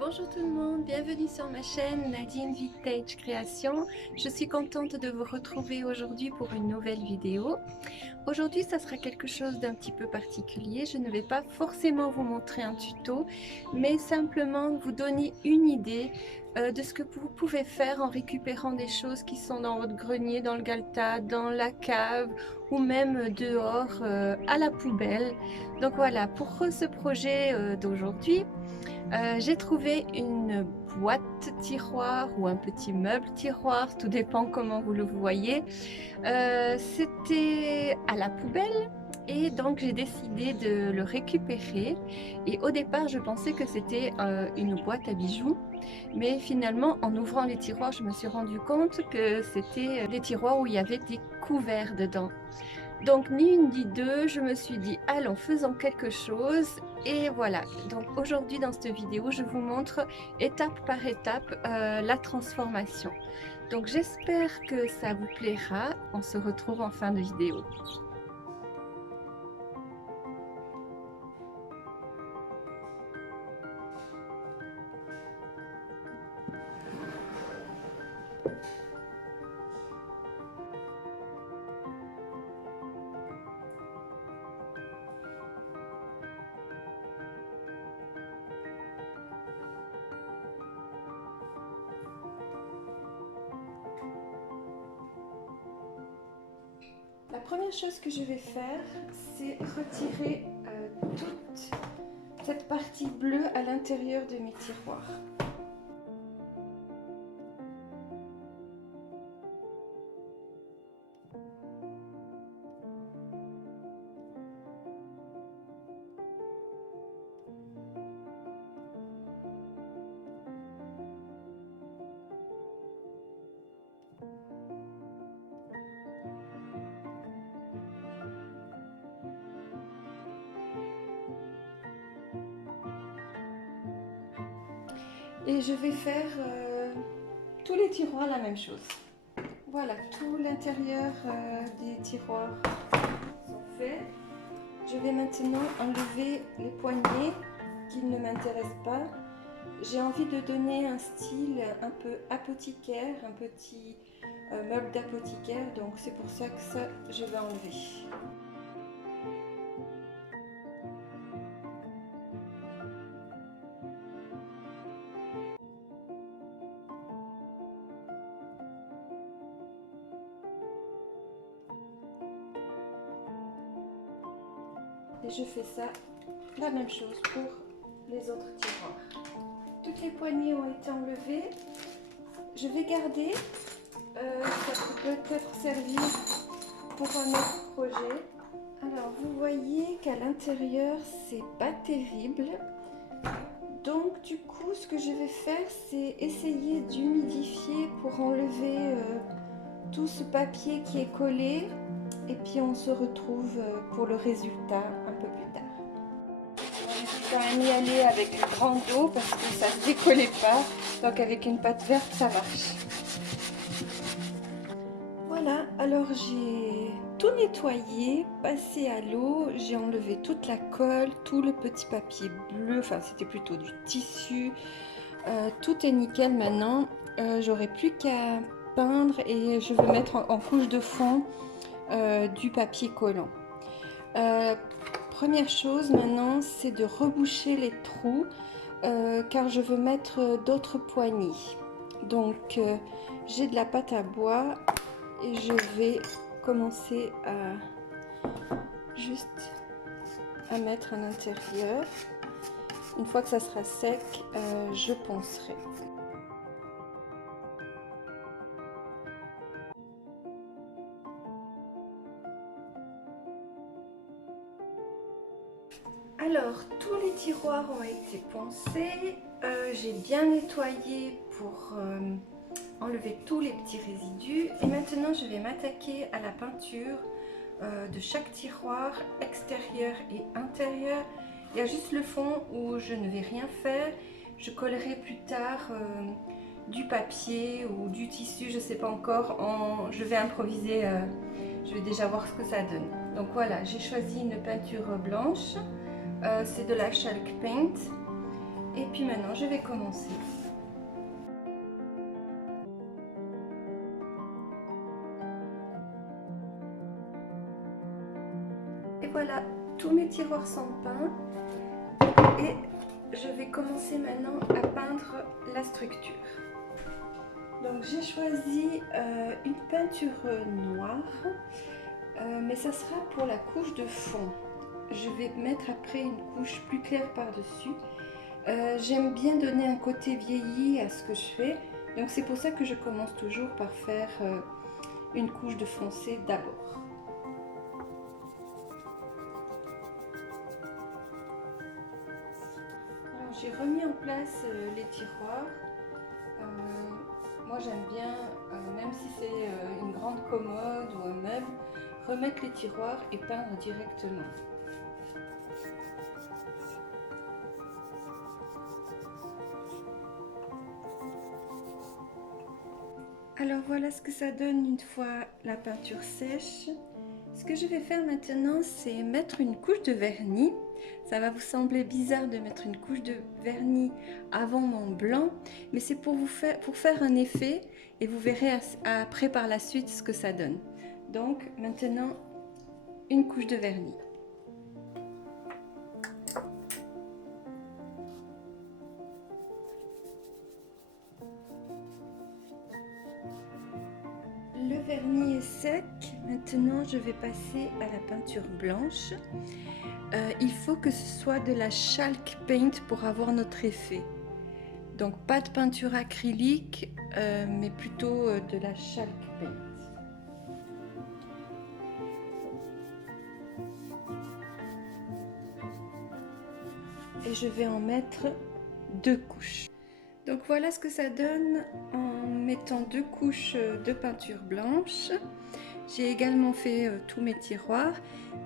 Bonjour tout le monde, bienvenue sur ma chaîne Nadine Vintage Création. Je suis contente de vous retrouver aujourd'hui pour une nouvelle vidéo. Aujourd'hui, ça sera quelque chose d'un petit peu particulier. Je ne vais pas forcément vous montrer un tuto, mais simplement vous donner une idée de ce que vous pouvez faire en récupérant des choses qui sont dans votre grenier, dans le galetas, dans la cave ou même dehors à la poubelle. Donc voilà, pour ce projet d'aujourd'hui, j'ai trouvé une boîte tiroir ou un petit meuble tiroir, tout dépend comment vous le voyez. C'était à la poubelle et donc j'ai décidé de le récupérer. Et au départ, je pensais que c'était une boîte à bijoux, mais finalement, en ouvrant les tiroirs, je me suis rendu compte que c'était des tiroirs où il y avait des couverts dedans. Donc ni une ni deux, je me suis dit allons faisons quelque chose et voilà. Donc aujourd'hui dans cette vidéo, je vous montre étape par étape la transformation. Donc j'espère que ça vous plaira. On se retrouve en fin de vidéo. La première chose que je vais faire, c'est retirer toute cette partie bleue à l'intérieur de mes tiroirs. Et je vais faire tous les tiroirs la même chose. Voilà, tout l'intérieur des tiroirs sont faits. Je vais maintenant enlever les poignées qui ne m'intéressent pas. J'ai envie de donner un style un peu apothicaire, un petit meuble d'apothicaire, donc c'est pour ça que ça, je vais enlever. Et je fais ça, la même chose pour les autres tiroirs. Toutes les poignées ont été enlevées. Je vais garder, ça peut peut-être servir pour un autre projet. Alors vous voyez qu'à l'intérieur c'est pas terrible. Donc du coup ce que je vais faire c'est essayer d'humidifier pour enlever tout ce papier qui est collé. Et puis on se retrouve pour le résultat un peu plus tard. On va quand même y aller avec le grand dos parce que ça ne se décollait pas. Donc avec une pâte verte ça marche. Voilà, alors j'ai tout nettoyé, passé à l'eau, j'ai enlevé toute la colle, tout le petit papier bleu, enfin c'était plutôt du tissu. Tout est nickel maintenant. J'aurai plus qu'à peindre et je vais mettre en couche de fond du papier collant. Première chose maintenant, c'est de reboucher les trous car je veux mettre d'autres poignées. Donc j'ai de la pâte à bois et je vais commencer à juste à mettre à l'intérieur. Une fois que ça sera sec, je poncerai. Alors, tous les tiroirs ont été poncés, j'ai bien nettoyé pour enlever tous les petits résidus et maintenant je vais m'attaquer à la peinture de chaque tiroir, extérieur et intérieur. Il y a juste le fond où je ne vais rien faire, je collerai plus tard du papier ou du tissu, je ne sais pas encore, je vais improviser, je vais déjà voir ce que ça donne. Donc voilà, j'ai choisi une peinture blanche. C'est de la Chalk Paint Et puis maintenant, je vais commencer. Et voilà, tous mes tiroirs sont peints. Et je vais commencer maintenant à peindre la structure. Donc j'ai choisi une peinture noire, mais ça sera pour la couche de fond. Je vais mettre après une couche plus claire par-dessus. J'aime bien donner un côté vieilli à ce que je fais, donc c'est pour ça que je commence toujours par faire une couche de foncé d'abord. J'ai remis en place les tiroirs. Moi j'aime bien, même si c'est une grande commode ou un meuble, remettre les tiroirs et peindre directement. Alors voilà ce que ça donne une fois la peinture sèche. Ce que je vais faire maintenant, c'est mettre une couche de vernis. Ça va vous sembler bizarre de mettre une couche de vernis avant mon blanc, mais c'est pour faire un effet et vous verrez après par la suite ce que ça donne. Donc maintenant, une couche de vernis. Le vernis est sec, maintenant je vais passer à la peinture blanche. Il faut que ce soit de la chalk paint pour avoir notre effet. Donc pas de peinture acrylique, mais plutôt de la chalk paint. Et je vais en mettre 2 couches. Donc voilà ce que ça donne en mettant 2 couches de peinture blanche. J'ai également fait tous mes tiroirs.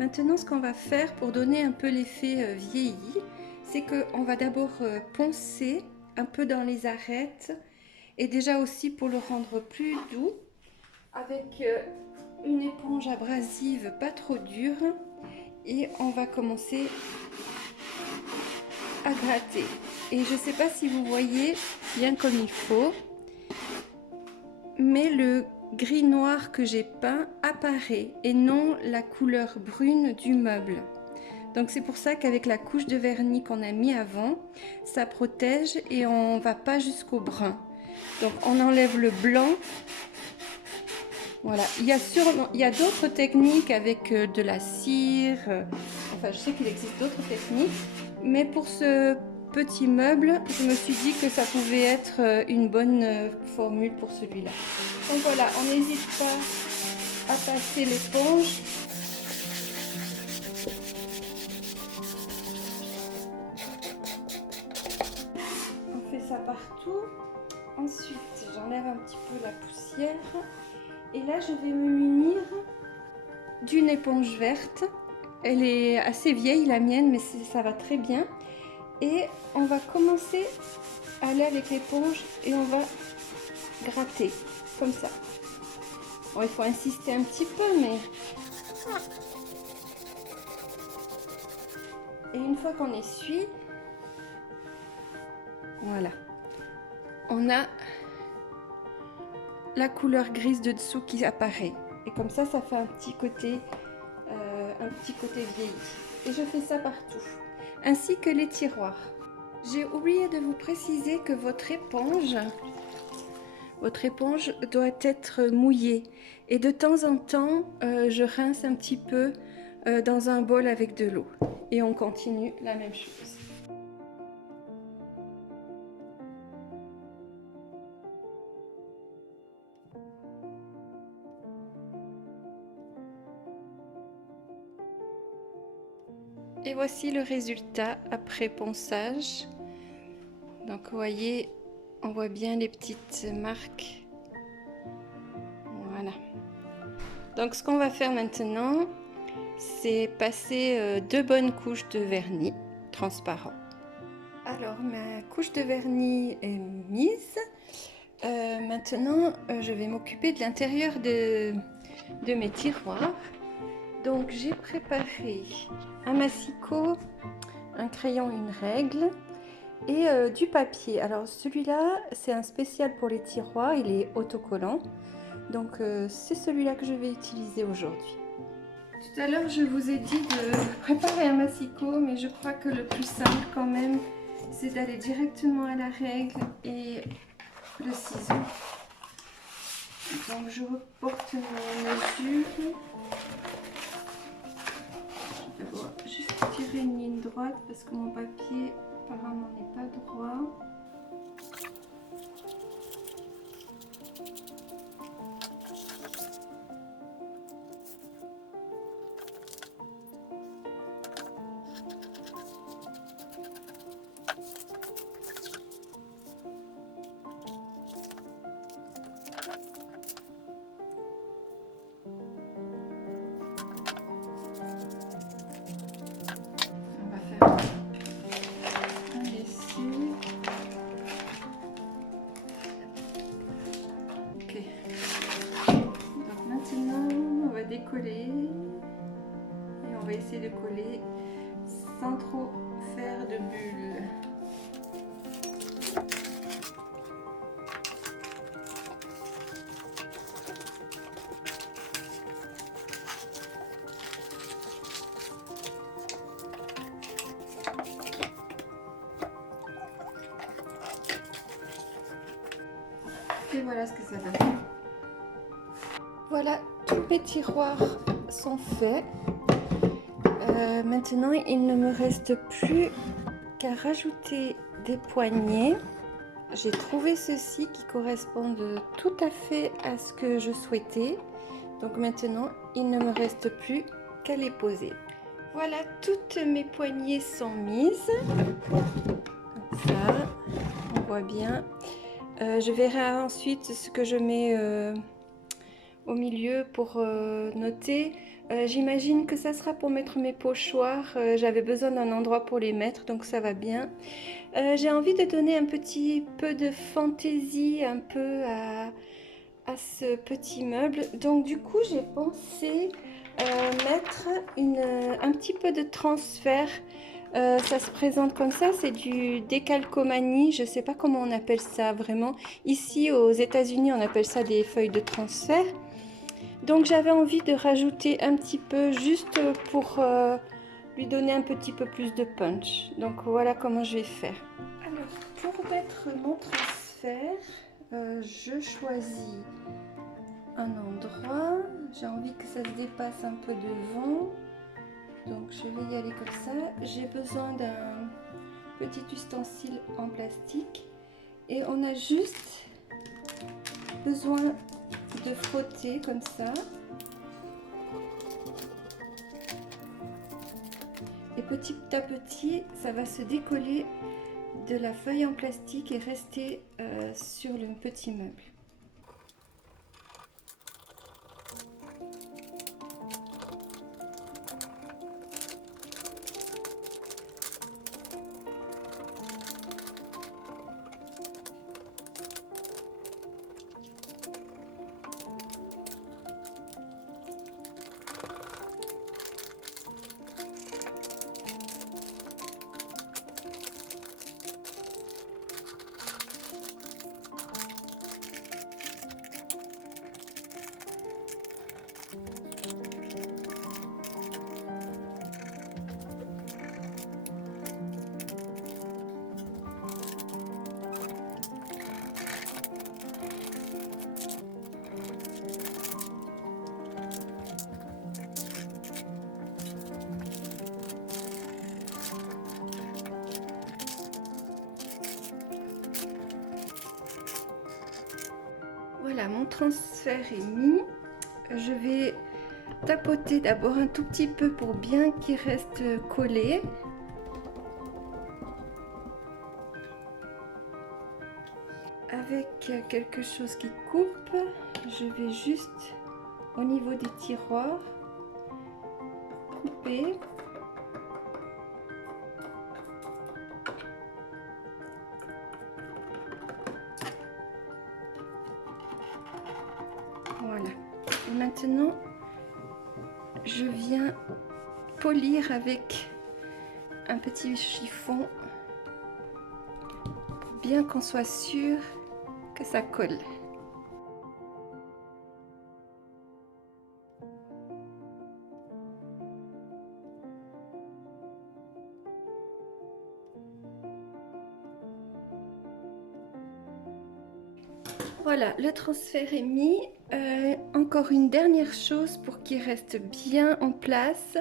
Maintenant ce qu'on va faire pour donner un peu l'effet vieilli, c'est qu'on va d'abord poncer un peu dans les arêtes et déjà aussi pour le rendre plus doux avec une éponge abrasive pas trop dure, et on va commencer à gratter. Et je ne sais pas si vous voyez bien comme il faut, mais le gris noir que j'ai peint apparaît et non la couleur brune du meuble. Donc c'est pour ça qu'avec la couche de vernis qu'on a mis avant, ça protège et on va pas jusqu'au brun. Donc on enlève le blanc. Voilà, il y a d'autres techniques avec de la cire. Enfin, je sais qu'il existe d'autres techniques, mais pour ce petit meuble, je me suis dit que ça pouvait être une bonne formule pour celui-là. Donc voilà, on n'hésite pas à passer l'éponge. On fait ça partout. Ensuite, j'enlève un petit peu la poussière. Et là, je vais me munir d'une éponge verte. Elle est assez vieille, la mienne, mais ça va très bien. Et on va commencer à aller avec l'éponge et on va gratter, comme ça. Bon, il faut insister un petit peu, mais... Et une fois qu'on essuie, voilà. On a la couleur grise de dessous qui apparaît. Et comme ça, ça fait un petit côté vieilli. Et je fais ça partout, ainsi que les tiroirs. J'ai oublié de vous préciser que votre éponge doit être mouillée. Et de temps en temps, je rince un petit peu dans un bol avec de l'eau. Et on continue la même chose. Et voici le résultat après ponçage. Donc vous voyez, on voit bien les petites marques. Voilà. Donc ce qu'on va faire maintenant, c'est passer 2 bonnes couches de vernis transparent. Alors ma couche de vernis est mise. Maintenant, je vais m'occuper de l'intérieur de mes tiroirs. Donc j'ai préparé un massicot, un crayon, une règle. et du papier. Alors celui-là, c'est un spécial pour les tiroirs, il est autocollant. Donc c'est celui-là que je vais utiliser aujourd'hui. Tout à l'heure, je vous ai dit de préparer un massicot, mais je crois que le plus simple quand même, c'est d'aller directement à la règle et le ciseau. Donc je reporte mes mesures. Je vais d'abord juste tirer une ligne droite parce que mon papier apparemment n'est pas droit. Décoller et on va essayer de coller sans trop faire de bulles. Et voilà ce que ça donne. Voilà, tous mes tiroirs sont faits. Maintenant, il ne me reste plus qu'à rajouter des poignées. J'ai trouvé ceux-ci qui correspondent tout à fait à ce que je souhaitais. Donc maintenant, il ne me reste plus qu'à les poser. Voilà, toutes mes poignées sont mises. Comme ça, on voit bien. Je verrai ensuite ce que je mets au milieu pour noter. J'imagine que ça sera pour mettre mes pochoirs. J'avais besoin d'un endroit pour les mettre, donc ça va bien. J'ai envie de donner un petit peu de fantaisie un peu à ce petit meuble. Donc du coup, j'ai pensé mettre un petit peu de transfert. Ça se présente comme ça, c'est du décalcomanie, je ne sais pas comment on appelle ça vraiment. Ici aux États-Unis, on appelle ça des feuilles de transfert. Donc j'avais envie de rajouter un petit peu juste pour lui donner un petit peu plus de punch. Donc voilà comment je vais faire. Alors pour mettre mon transfert, je choisis un endroit. J'ai envie que ça se dépasse un peu devant. Donc je vais y aller comme ça. J'ai besoin d'un petit ustensile en plastique. Et on a juste besoin de frotter comme ça. Et petit à petit, ça va se décoller de la feuille en plastique et rester sur le petit meuble. Voilà, mon transfert est mis. Je vais tapoter d'abord un tout petit peu pour bien qu'il reste collé. Avec quelque chose qui coupe, je vais juste au niveau des tiroirs couper. Voilà. Et maintenant, je viens polir avec un petit chiffon bien qu'on soit sûr que ça colle. Voilà, le transfert est mis. Encore une dernière chose pour qu'il reste bien en place.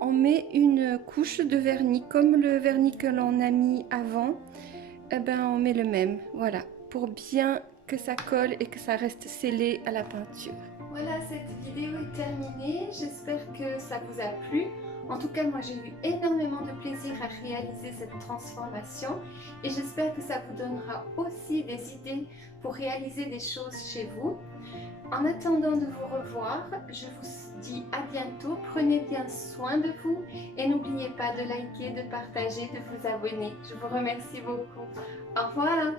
On met une couche de vernis, comme le vernis que l'on a mis avant. Eh ben, on met le même, voilà, pour bien que ça colle et que ça reste scellé à la peinture. Voilà, cette vidéo est terminée. J'espère que ça vous a plu. En tout cas, moi j'ai eu énormément de plaisir à réaliser cette transformation et j'espère que ça vous donnera aussi des idées pour réaliser des choses chez vous. En attendant de vous revoir, je vous dis à bientôt. Prenez bien soin de vous et n'oubliez pas de liker, de partager, de vous abonner. Je vous remercie beaucoup. Au revoir.